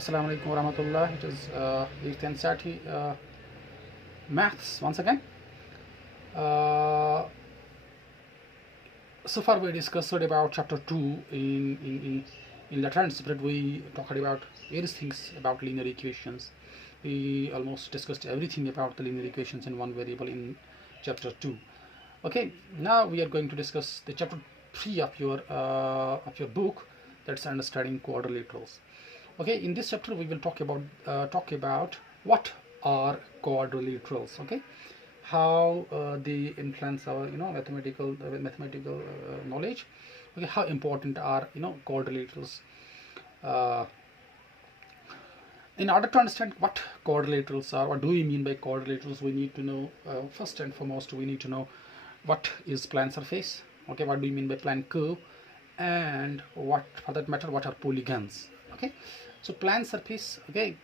Assalamu alaikum warahmatullah. It is 8th NCERT maths once again. So far we discussed about chapter 2 in the transcript. We talked about various things about linear equations. We almost discussed everything about the linear equations in one variable in chapter 2. Okay, now we are going to discuss the chapter 3 of your book, that's understanding quadrilaterals. Okay, in this chapter we will talk about what are quadrilaterals. Okay, how they influence our mathematical knowledge. Okay, how important are quadrilaterals. In order to understand what quadrilaterals are, what do we mean by quadrilaterals, we need to know first and foremost we need to know what is plane surface. Okay, what do you mean by plane curve, and what, for that matter, what are polygons. Okay, so plane surface. Okay,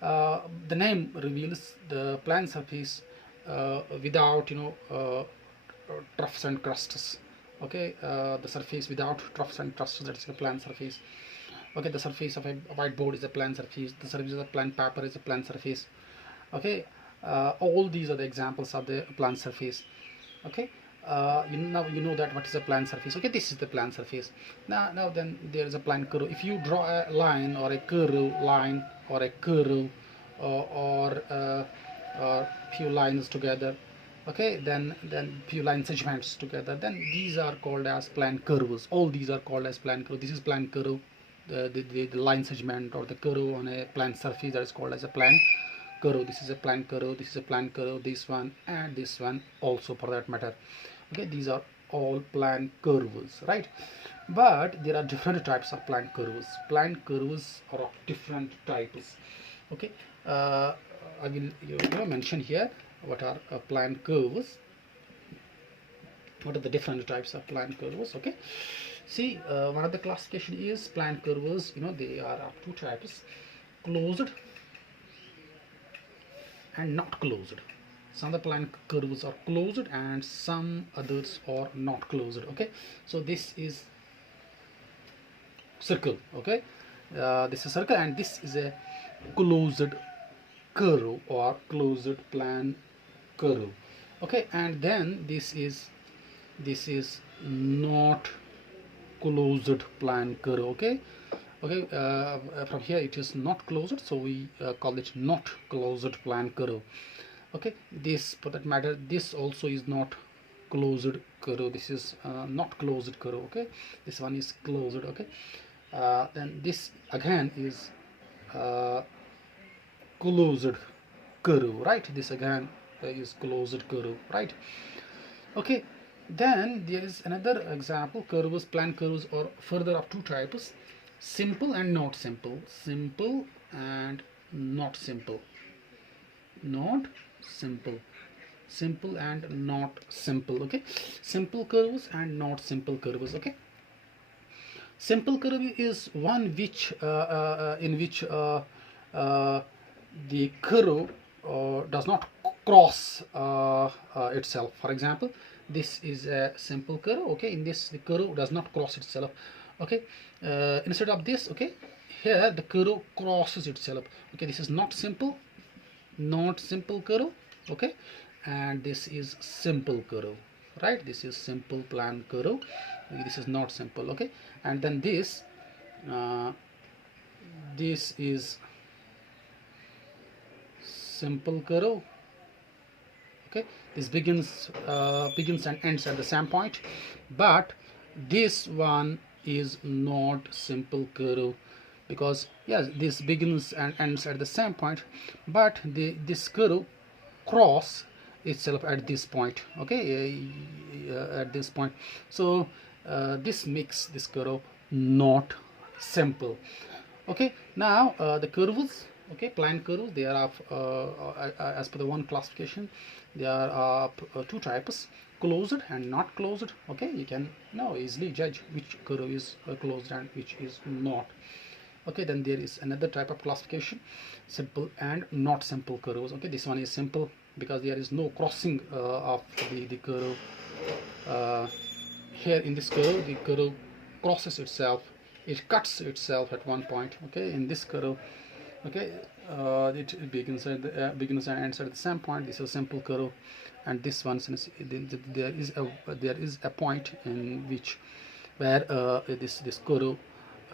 the name reveals the plane surface without troughs and crusts. Okay, the surface without troughs and crusts, that's the plane surface. Okay, the surface of a whiteboard is a plane surface, the surface of a plane paper is a plane surface. Okay, all these are the examples of the plane surface. Okay, you know that what is a plane surface. Okay, this is the plane surface. Now then there is a plane curve. If you draw a line or a curve line or a curve or few lines together, okay, then few line segments together, then these are called as plane curves. All these are called as plane curve. This is plane curve. The line segment or the curve on a plane surface, that is called as a plane curve. This is a plane curve, this is a plane curve, this one and this one also, for that matter. Okay, these are all plane curves, right? But there are different types of plane curves. Plane curves are of different types. Okay, I will mention here what are plane curves, what are the different types of plane curves. Okay, see, one of the classification is plane curves. They are of two types: closed and not closed. Some of the plane curves are closed and some others are not closed. Okay, so this is circle. Okay, this is circle and this is a closed curve or closed plane curve. Okay, and then this is not closed plane curve. Okay, from here it is not closed, so we call it not closed plane curve. Okay, this, for that matter, this also is not closed curve. This is not closed curve. Okay, this one is closed. Okay, then this again is closed curve, right? This again is closed curve, right? Okay, then there is another example. Curves, plane curves are further of two types: simple and not simple. Simple and not simple. Not simple. Simple and not simple. Okay, simple curves and not simple curves. Okay, simple curve is one which in which the curve does not cross itself. For example, this is a simple curve. Okay, in this the curve does not cross itself. Okay, instead of this, okay, here the curve crosses itself. Okay, this is not simple curve. Okay, and this is simple curve, right? This is simple plane curve. This is not simple. Okay, and then this is simple curve. Okay, this begins and ends at the same point, but this one is not simple curve, because yes, this begins and ends at the same point, but this curve cross itself at this point. Okay, at this point, so this makes this curve not simple. Okay, now the curves, okay, plane curves, they are of as per the one classification, they are of two types: closed and not closed. Okay, you can now easily judge which curve is closed and which is not. Okay, then there is another type of classification: simple and not simple curves. Okay, this one is simple because there is no crossing of the curve. Here in this curve, the curve crosses itself, it cuts itself at one point. Okay, in this curve Okay, it begins and ends at the same point. This is a simple curve, and this one, since there is a point in which where this curve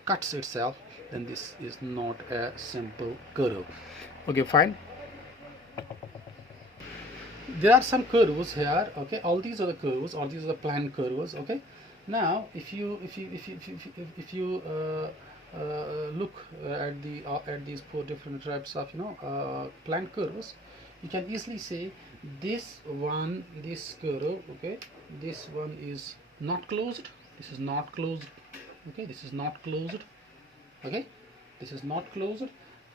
cuts itself, then this is not a simple curve. Okay, fine. There are some curves here. Okay, all these are the curves, all these are the plane curves. Okay, now if you look at these four different types of plane curves, you can easily say this curve, okay, this one is not closed, this is not closed, okay, this is not closed, okay, this is not closed,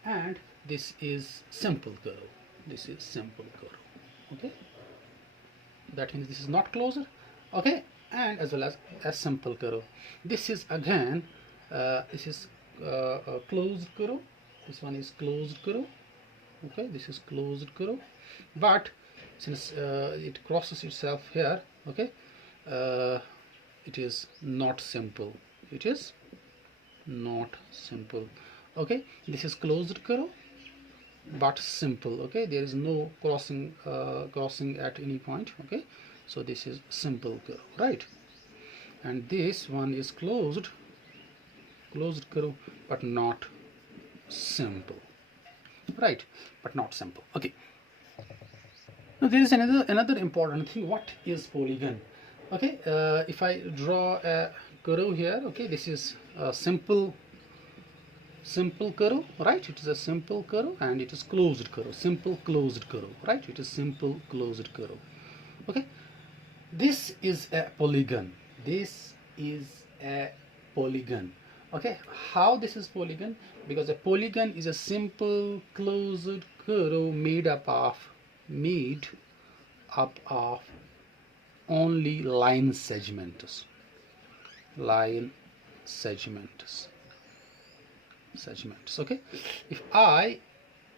and this is simple curve, this is simple curve. Okay, that means this is not closed, okay, and as well as a simple curve. This is again this is a closed curve, this one is closed curve, okay, this is closed curve, but since it crosses itself here, okay, it is not simple, it is not simple. Okay, this is closed curve but simple. Okay, there is no crossing at any point. Okay, so this is simple curve, right? And this one is closed curve but not simple, right? But not simple. Okay, now there is another important thing. What is polygon? Okay, if I draw a curve here, okay, this is a simple curve, right? It is a simple curve, and it is closed curve, simple closed curve, right? It is simple closed curve. Okay, this is a polygon, this is a polygon. Okay, how this is polygon? Because a polygon is a simple closed curve made up of only line segments. Okay, if I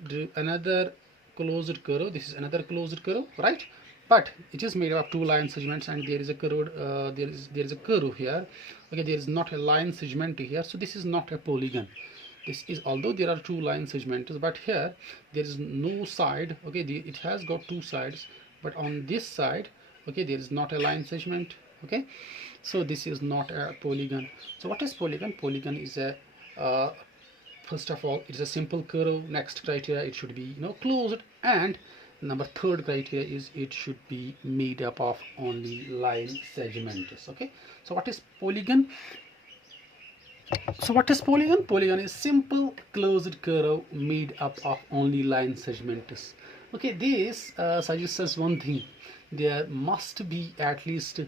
do another closed curve, this is another closed curve, right? But it is made up of two line segments, and there is a curve, there is a curve here. Okay, there is not a line segment here, so this is not a polygon. This is, although there are two line segments, but here there is no side. Okay, it has got two sides, but on this side, okay, there is not a line segment. Okay, so this is not a polygon. So what is polygon? Polygon is a first of all, it's a simple curve. Next criteria, it should be closed, and number third criteria is it should be made up of only line segments. Okay, so what is polygon? So what is polygon? Polygon is simple closed curve made up of only line segments. Okay, this suggests us one thing: there must be at least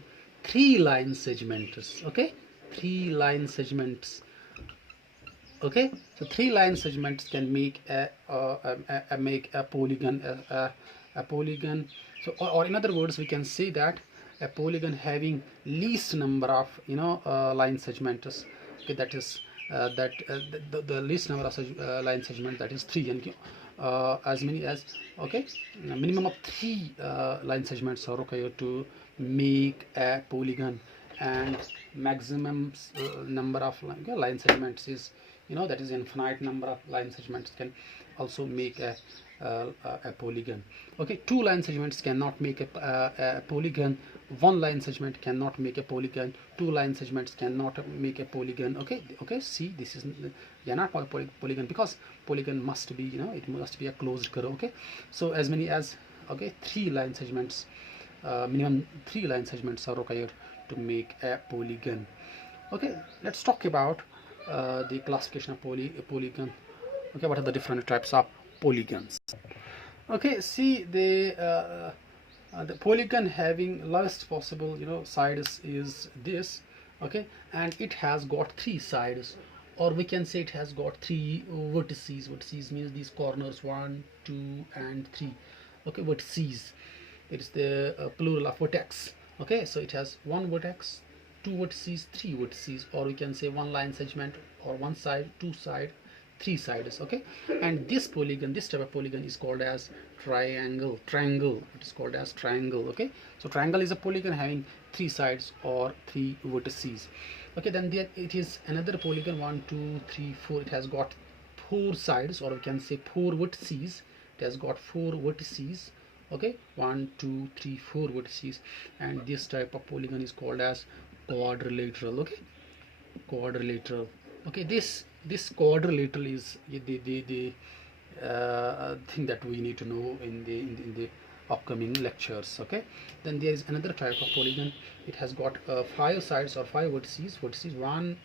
3 line segments. Okay, 3 line segments. Okay, so 3 line segments can make a polygon. A polygon. So, or in other words, we can say that a polygon having least number of line segments. Okay, that is the least number of line segment, that is 3, and as many as, okay, minimum of 3 line segments are required to make a polygon, and maximum number of line segments is that is infinite number of line segments can also make a polygon. Okay, 2 line segments cannot make a polygon. 1 line segment cannot make a polygon. 2 line segments cannot make a polygon. Okay, see, this is, they are not polygon, because polygon must be, it must be a closed curve. Okay, so as many as, okay, 3 line segments, minimum 3 line segments are required to make a polygon. Okay, let's talk about the classification of polygon. Okay, what are the different types of polygons? Okay, see, the polygon having lowest possible sides is this. Okay, and it has got 3 sides, or we can say it has got 3 vertices. Vertices means these corners, 1, 2, and 3. Okay, vertices, it is the plural of vertex. Okay, so it has 1 vertex, 2 vertices, 3 vertices, or we can say 1 line segment, or 1 side, 2 side, 3 sides. Okay, and this polygon, this type of polygon is called as triangle. It is called as triangle. Okay, so triangle is a polygon having 3 sides or 3 vertices. Okay, then there it is another polygon, 1, 2, 3, 4. It has got 4 sides, or we can say 4 vertices. It has got 4 vertices. Okay, 1 2 3 4 vertices, and this type of polygon is called as quadrilateral. Okay, quadrilateral. Okay, this quadrilateral is the thing that we need to know in the upcoming lectures. Okay, then there is another type of polygon. It has got 5 sides or 5 vertices. Vertices 1,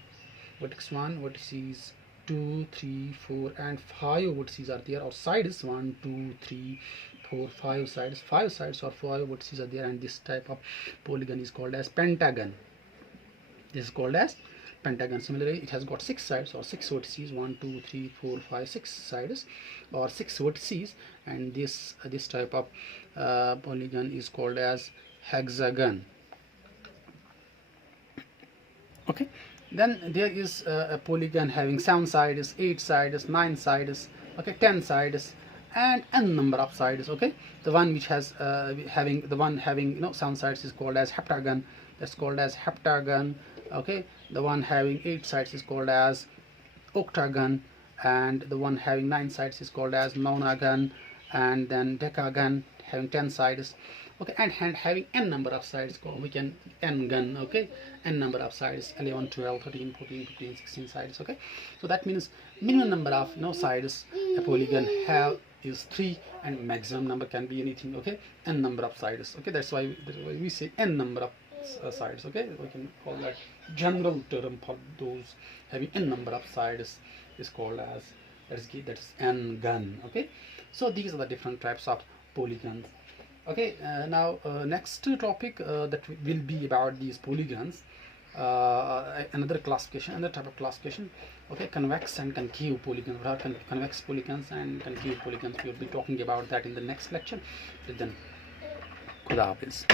vertex 1, vertices 2 3 4, and 5 vertices are there, or sides 1 2 3 4 5 sides, 5 sides or 5 vertices are there, and this type of polygon is called as pentagon. This is called as pentagon. Similarly, it has got 6 sides or 6 vertices, 1 2 3 4 5 6 sides or 6 vertices, and this type of polygon is called as hexagon. Okay, then there is a polygon having 7 sides, 8 sides, 9 sides, okay, 10 sides, and n number of sides. Okay, the one which has having 7 sides is called as heptagon. That's called as heptagon. Okay, the one having 8 sides is called as octagon, and the one having 9 sides is called as nonagon, and then decagon having 10 sides. Okay, and having n number of sides, we can n-gon. Okay, n number of sides, 11 12 13 14 15 16 sides. Okay, so that means minimum number of sides a polygon have is 3, and maximum number can be anything. Okay, n number of sides. Okay, that's why we say n number of sides. Okay, we can call that general term for those having n number of sides is called as that's n-gon. Okay, so these are the different types of polygons. Okay, now next topic that will be about these polygons, another type of classification. Okay, convex and concave polygons. What are convex polygons and concave polygons? We will be talking about that in the next lecture. Then, Khuda Hafiz.